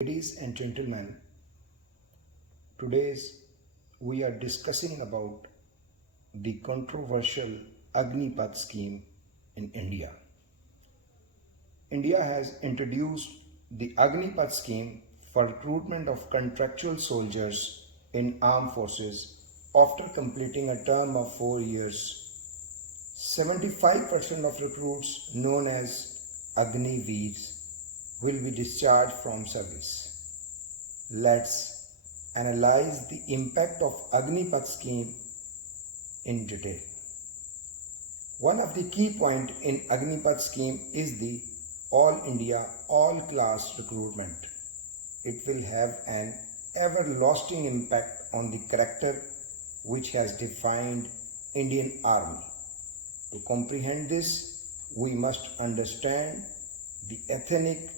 Ladies and gentlemen, today we are discussing about the controversial Agnipath scheme in India. India has introduced the Agnipath scheme for recruitment of contractual soldiers in armed forces after completing a term of 4 years. 75% of recruits known as Agniveers will be discharged from service. Let's analyze the impact of Agnipath scheme in detail. One of the key points in Agnipath scheme is the All India, all class recruitment. It will have an everlasting impact on the character which has defined Indian Army. To comprehend this, we must understand the ethnic,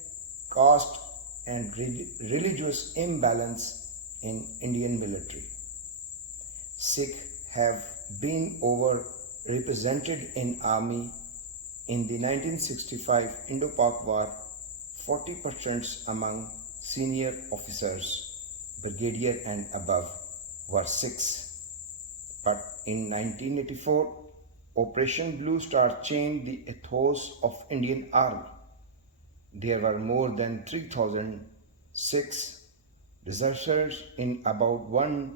caste and religious imbalance in Indian military. Sikh have been overrepresented in army. In the 1965 Indo-Pak War, 40% among senior officers, brigadier and above, were Sikhs. But in 1984, Operation Blue Star changed the ethos of Indian Army. There were more than 3,000 Sikhs deserters in about 12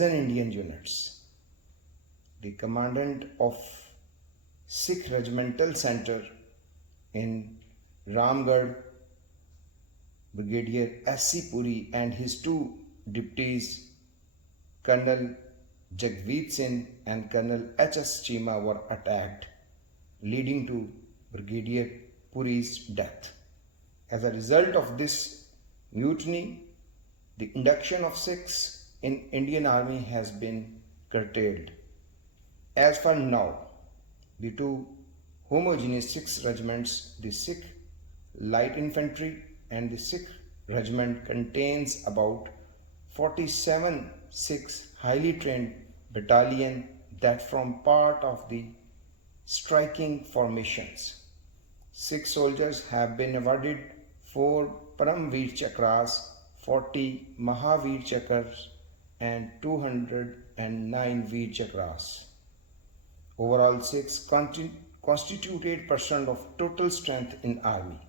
Indian units. The commandant of Sikh Regimental Center in Ramgarh, Brigadier S.C. Puri, and his two deputies, Colonel Jagveet Singh and Colonel H.S. Chima, were attacked, leading to Brigadier Puri's death. As a result of this mutiny, the induction of Sikhs in Indian Army has been curtailed. As for now, the two homogeneous Sikh regiments, the Sikh Light Infantry and the Sikh Regiment, contains about 47 Sikhs highly trained battalion that form part of the striking formations. Sikh soldiers have been awarded 4 Paramveer Chakras, 40 Mahavir Chakras and 209 Veer Chakras. Overall, Sikhs constitute 8% of total strength in army.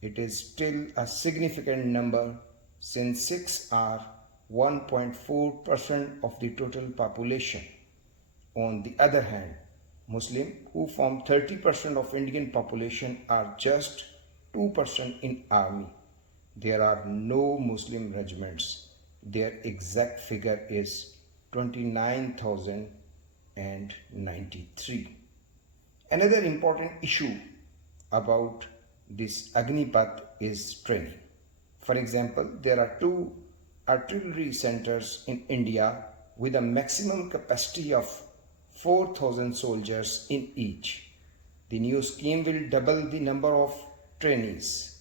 It is still a significant number since Sikhs are 1.4% of the total population. On the other hand, Muslims, who form 30% of Indian population, are just 2% in army. There are no Muslim regiments. Their exact figure is 29,093. Another important issue about this Agnipath is training. For example, there are 2 artillery centers in India with a maximum capacity of 4,000 soldiers in each. The new scheme will double the number of trainees.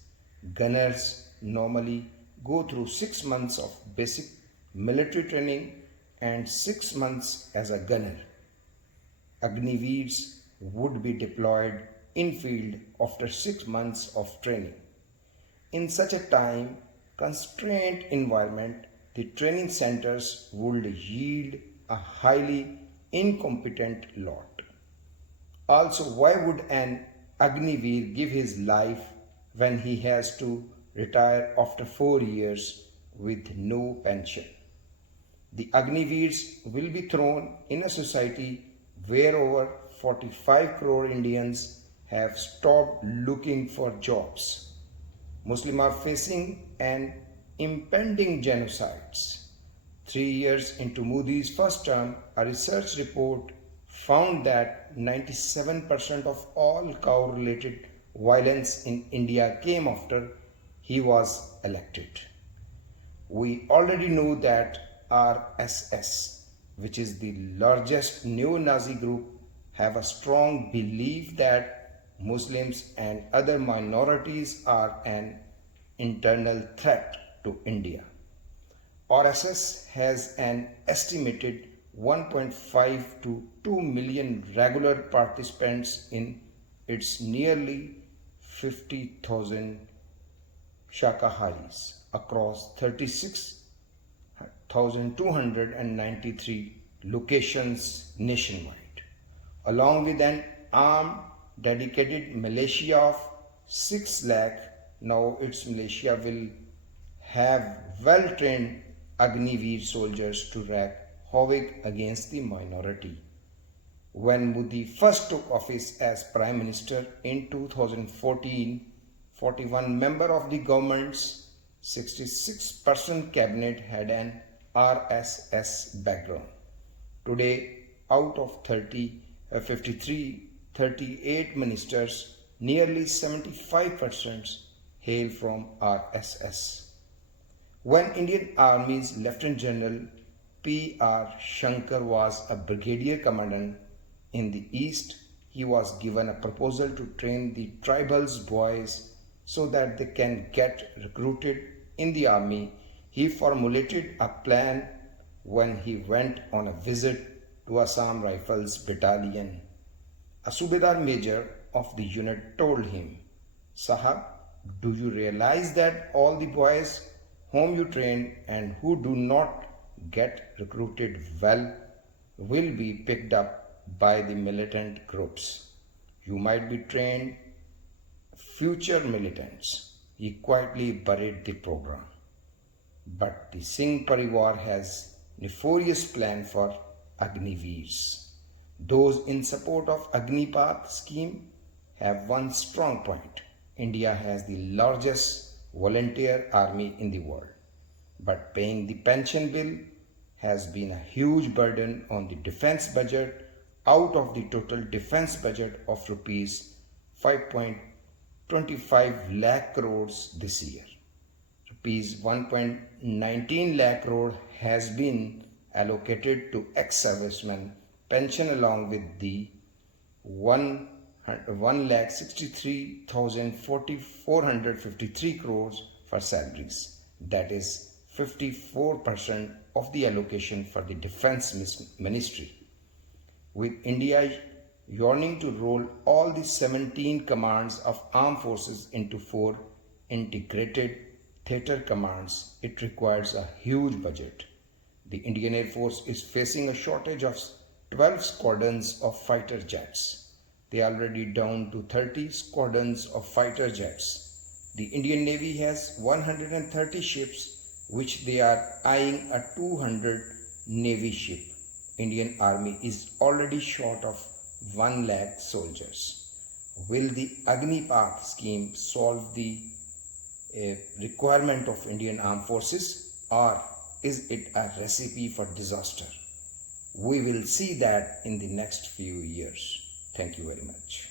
Gunners normally go through 6 months of basic military training and 6 months as a gunner. Agniveers would be deployed in field after 6 months of training. In such a time constrained environment, the training centers would yield a highly incompetent lot. Also, why would an Agniveer give his life when he has to retire after 4 years with no pension? The Agniveers will be thrown in a society where over 45 crore Indians have stopped looking for jobs. Muslims are facing an impending genocide. 3 years into Modi's first term, a research report found that 97% of all cow-related violence in India came after he was elected. We already know that RSS, which is the largest neo-Nazi group, have a strong belief that Muslims and other minorities are an internal threat to India. RSS has an estimated 1.5 to 2 million regular participants in its nearly 50,000 Shakaharis across 36,293 locations nationwide, along with an armed dedicated militia of 6 lakh. Now its militia will have well-trained Agniveer soldiers to wreak havoc against the minority. When Modi first took office as Prime Minister in 2014, 41 members of the government's 66% cabinet had an RSS background. Today, out of 38 ministers, nearly 75% hail from RSS. When Indian Army's Lieutenant General P.R. Shankar was a brigadier commandant in the East, he was given a proposal to train the tribals' boys so that they can get recruited in the army. He formulated a plan when he went on a visit to Assam Rifles Battalion. A Subedar major of the unit told him, "Sahab, do you realize that all the boys whom you train and who do not get recruited well will be picked up by the militant groups? You might be trained future militants." He quietly buried the program. But the Singh Parivar has nefarious plan for Agniveers. Those in support of Agnipath scheme have one strong point. India has the largest volunteer army in the world. But paying the pension bill has been a huge burden on the defense budget. Out of the total defense budget of rupees 5.25 lakh crores this year, rupees 1.19 lakh crore has been allocated to ex-servicemen pension along with the 1,63,453 crores for salaries. That is 54% of the allocation for the defense ministry. With India yearning to roll all the 17 commands of armed forces into 4 integrated theatre commands, it requires a huge budget. The Indian Air Force is facing a shortage of 12 squadrons of fighter jets. They are already down to 30 squadrons of fighter jets. The Indian Navy has 130 ships, which they are eyeing a 200 Navy ship. Indian Army is already short of 1 lakh soldiers. Will the Agnipath scheme solve the requirement of Indian Armed Forces, or is it a recipe for disaster? We will see that in the next few years. Thank you very much.